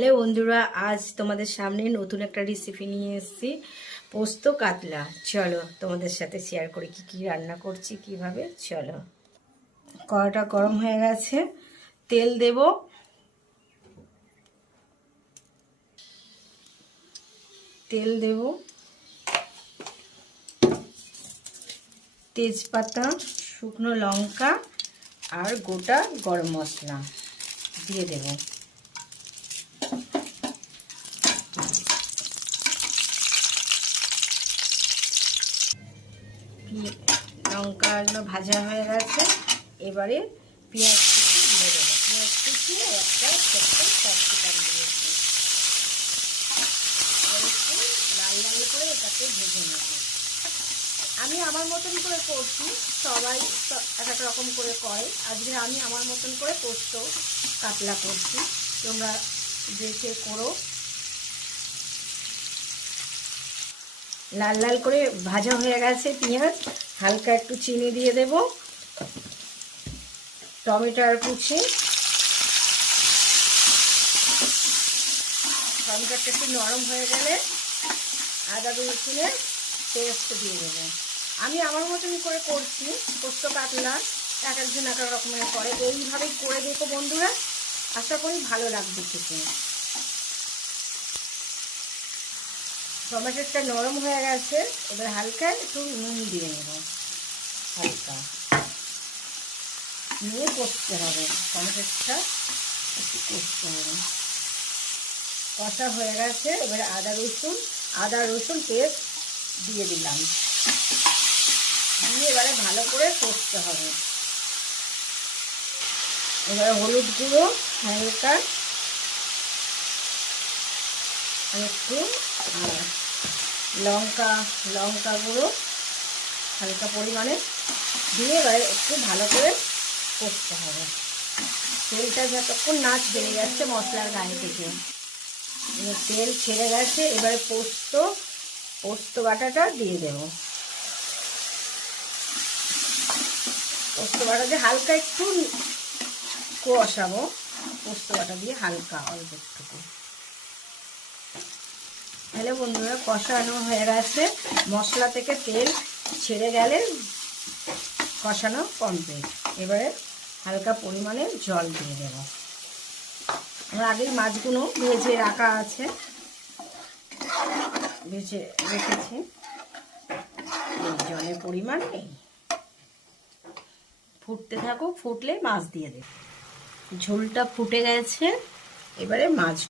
Hello বন্ধুরা, আজ তোমাদের সামনে নতুন একটা রেসিপি নিয়ে এসেছি, পোস্ত কাতলা। চলো তোমাদের সাথে শেয়ার করি কি কি রান্না করছি কিভাবে। চলো, কড়াটা গরম হয়ে গেছে, তেল দেব। তেজপাতা, শুকনো লঙ্কা আর গোটা গরম মশলা দিয়ে দেব। লঙ্কাগুলো ভাজা হয়ে গেছে, এবারে পেঁয়াজ কুচি দিয়ে দেবো। পেঁয়াজ কুচি একটা ছোট্ট ক্যাপসিকাম দিয়েছি। এবার একটু লাল লাল করে এটাকে ভেজে নেব। আমি আমার মতন করে করছি, সবাই এক এক রকম করে করে। আজকে আমি আমার মতন করে পোস্ত কাতলা করছি, তোমরা দেখে করো। লাল লাল করে ভাজা হয়ে গেছে পেঁয়াজ, হালকা একটু চিনি দিয়ে দেব, টমেটোর কুচি, টমেটোটা একটু নরম হয়ে গেলে আদা রসুনের পেস্ট দিয়ে দেবো। আমি আমার মতন করে করছি পোস্ত কাতলা, এক একজন এক এক রকমের করে। এইভাবেই করে দেখো বন্ধুরা, আশা করি ভালো লাগবে খেতে। টমেটোটা নরম হয়ে গেছে, এবার হালকা একটু নুন দিয়ে নেব, হালকা নিয়ে কষতে হবে। টমেটোটা একটু কষতে হবে, কষা হয়ে গেছে। এবার আদা রসুন পেস্ট দিয়ে দিলাম, দিয়ে এবারে ভালো করে কষতে হবে। এবারে হলুদ গুঁড়ো হালকা একটু, আর লঙ্কা গুঁড়ো হালকা পরিমাণে দিয়ে এবারে একটু ভালো করে কষতে হবে। তেলটা যতক্ষণ না ছেড়ে যাচ্ছে মশলার গায়ে থেকে, তেল ছেড়ে গেছে, এবারে পোস্ত বাটাটা দিয়ে দেব। পোস্ত বাটা দিয়ে হালকা একটু কষাবো, পোস্ত বাটা দিয়ে হালকা অল্প একটু। হ্যালো বন্ধুরা, কষানো হয়ে গেছে, মশলা থেকে তেল ছেড়ে গেলে কষানো কমপ্লিট। এবারে হালকা পরিমাণে জল দিয়ে দেব। আমার আগেই মাছগুলো ভেজে রাখা আছে, ভেজে রেখেছি। এই জলের পরিমাণ নেই, ফুটতে থাকুক, ফুটলে মাছ দিয়ে দেব। ঝোলটা ফুটে গেছে, এবারে মাছ